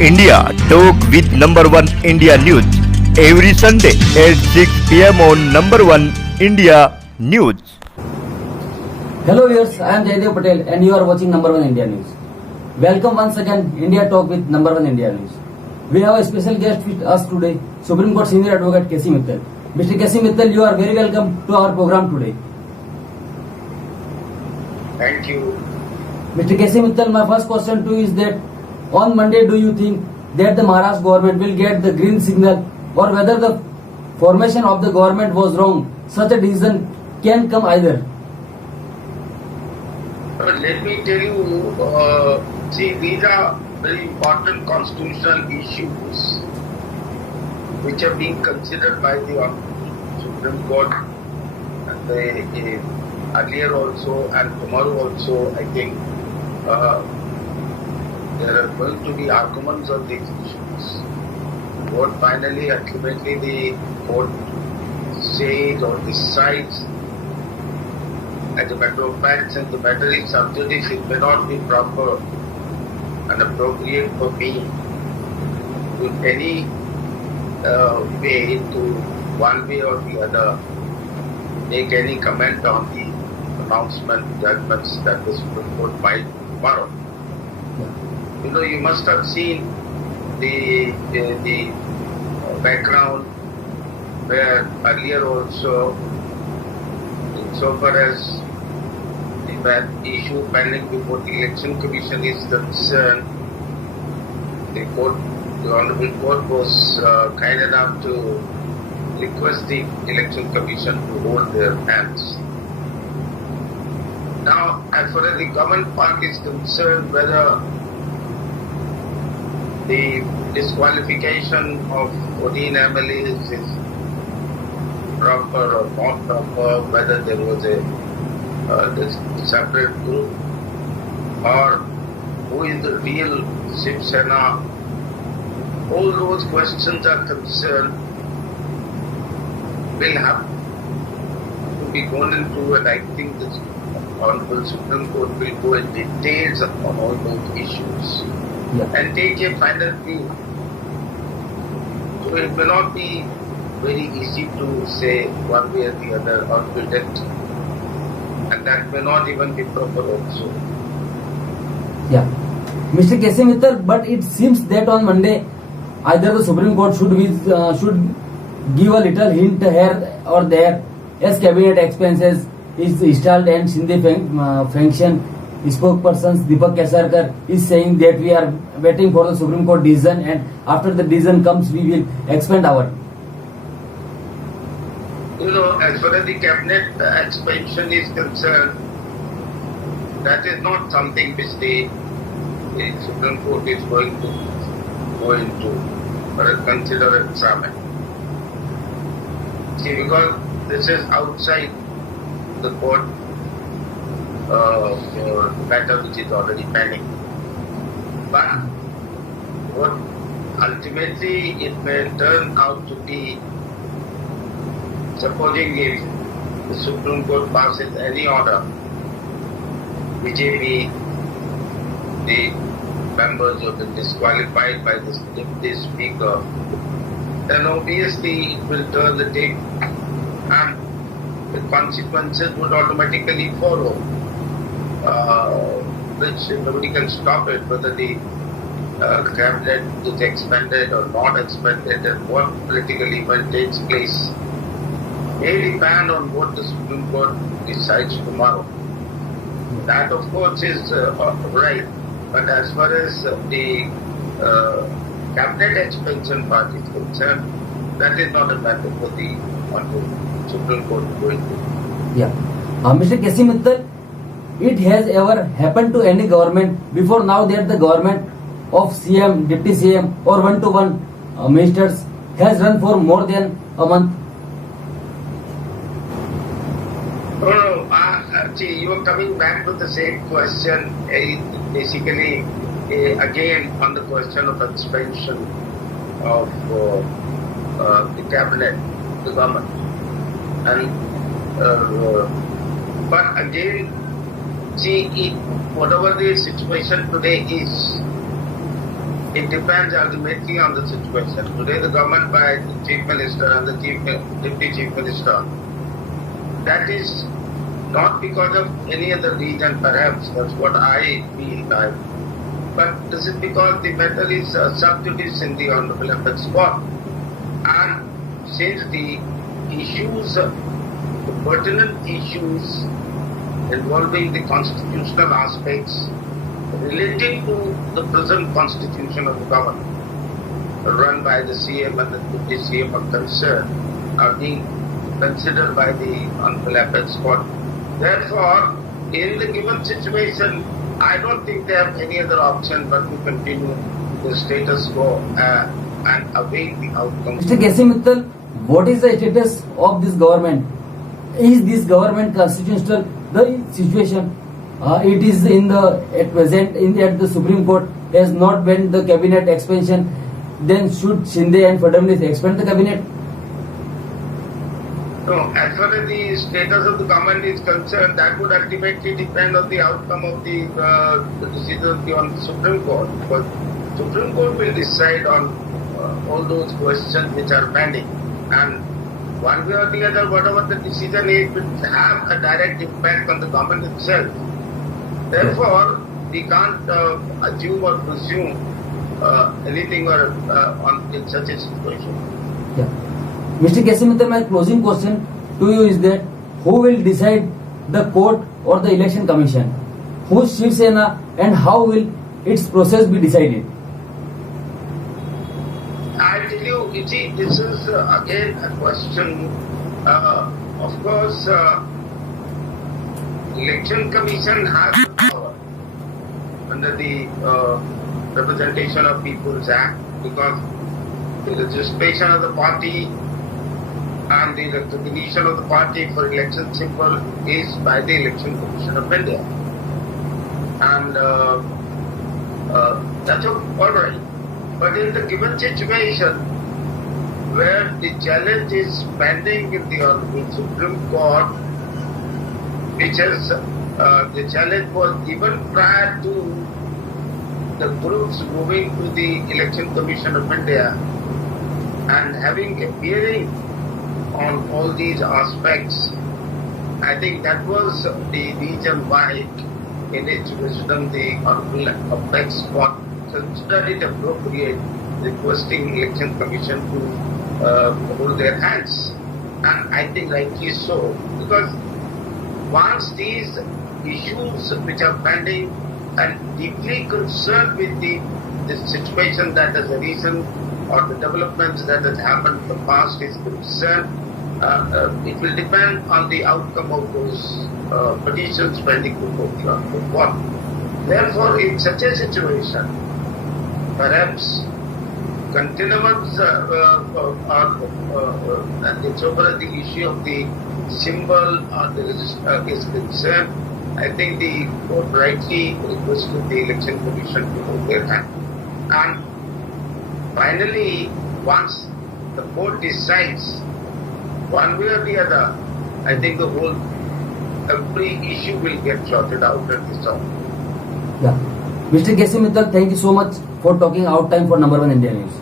India. Talk with number one India News every Sunday at 6 p.m. on number one India News. Hello viewers, I am JAYDEV Patel and you are watching number one India News. Welcome once again India Talk with number one India News. We have a special guest with us today, Supreme Court Senior Advocate KC Mittal. Mr. KC Mittal, you are very welcome to our program today. Thank you. Mr. KC Mittal, my first question to you is that on Monday do you think that the Maharashtra government will get the green signal or whether the formation of the government was wrong? Such a decision can come either. Let me tell you, these are very important constitutional issues which are being considered by the Supreme Court and earlier also and tomorrow also. I think there are going to be arguments on these issues. What finally, ultimately the court says or decides as a matter of fact, since the matter is sub judice, it may not be proper and appropriate for me to any way, to one way or the other, make any comment on the announcement, judgments that the Supreme Court might tomorrow. You know, you must have seen the background where earlier also, insofar as that issue pending before the Election Commission is concerned, the Honorable Court was kind enough to request the Election Commission to hold their hands. Now, as far as the government part is concerned, whether the disqualification of 14 MLAs is proper or not proper, whether there was a separate group or who is the real Sena, all those questions are concerned will have to be gone into, and I think the Honorable Supreme Court will go in details on all those issues and take a final view. So it may not be very easy to say one way or the other or predict, and that may not even be proper also. Yeah. Mr. KC Mittal, but it seems that on Monday either the Supreme Court should give a little hint here or there as cabinet expenses is stalled and Shinde function spokesperson Deepak Kesarkar is saying that we are waiting for the Supreme Court decision and after the decision comes we will expand our. You know, as far as the cabinet expansion is concerned, that is not something which the Supreme Court is going to go into or consider and examine. See, because this is outside the court matter which is already pending. But what ultimately it may turn out to be, supposing if the Supreme Court passes any order, BJP, the members have been disqualified by the Deputy Speaker, then obviously it will turn the tape and the consequences would automatically follow, which nobody can stop it, whether the cabinet is expanded or not expanded and what political event takes place. May depend on what the Supreme Court decides tomorrow. That of course is right, but as far as the cabinet expansion part is concerned, that is not a matter for the Supreme Court to go into. Yeah. Mr. KC Mittal, it has ever happened to any government before now that the government of CM, Deputy CM or one-to-one ministers has run for more than a month? See, you are coming back to the same question, basically, again on the question of expansion of the cabinet, the government. And but again, see, whatever the situation today is, It depends ultimately on the situation. Today the government by the Chief Minister and the Deputy Chief Minister, that is not because of any other reason perhaps, that's what I feel like. But this is because the matter is sub judice in the Honorable Apex Court. And since the issues, the pertinent issues involving the constitutional aspects relating to the present constitution of the government run by the CM and the Deputy CM are concerned are being considered by the Honorable Apex Court. Therefore, in the given situation, I don't think they have any other option but to continue the status quo and await the outcome. Mr. KC Mittal, what is the status of this government? Is this government constitutional? The situation it is in the at present at the Supreme Court has not been the cabinet expansion. Then should Shinde and Fadnavis expand the cabinet? No, as far as the status of the government is concerned, that would ultimately depend on the outcome of the decision on the Supreme Court. Because Supreme Court will decide on all those questions which are pending, and one way or the other, whatever the decision is, will have a direct impact on the government itself. Therefore, we can't assume or presume anything or in such a situation. Yeah. Mr. KC Mittal, my closing question to you is that who will decide the court or the election commission? Who's Shiv Sena and how will its process be decided? I tell you see, this is again a question. Of course, election commission has the power under the Representation of People's Act, because the registration of the party and the recognition of the party for election symbol is by the Election Commission of India. And that's all right. But in the given situation where the challenge is pending in the Honorable Supreme Court, which has the challenge was even prior to the groups moving to the Election Commission of India and having a hearing on all these aspects. I think that was the reason why, in its wisdom, the Honorable Apex Court considered it appropriate requesting Election Commission to hold their hands. And I think rightly so, because once these issues which are pending and deeply concerned with the situation that has arisen or the developments that has happened in the past is concerned, it will depend on the outcome of those petitions pending before the Honorable Court. Therefore, in such a situation, perhaps continuance and it's over the issue of the symbol or the register is concerned, I think the court rightly requested the Election Commission to hold their hand. And finally, once the court decides one way or the other, I think every issue will get sorted out at this time. Yeah. Mr. KC Mittal, thank you so much for talking out time for Number 1 India News.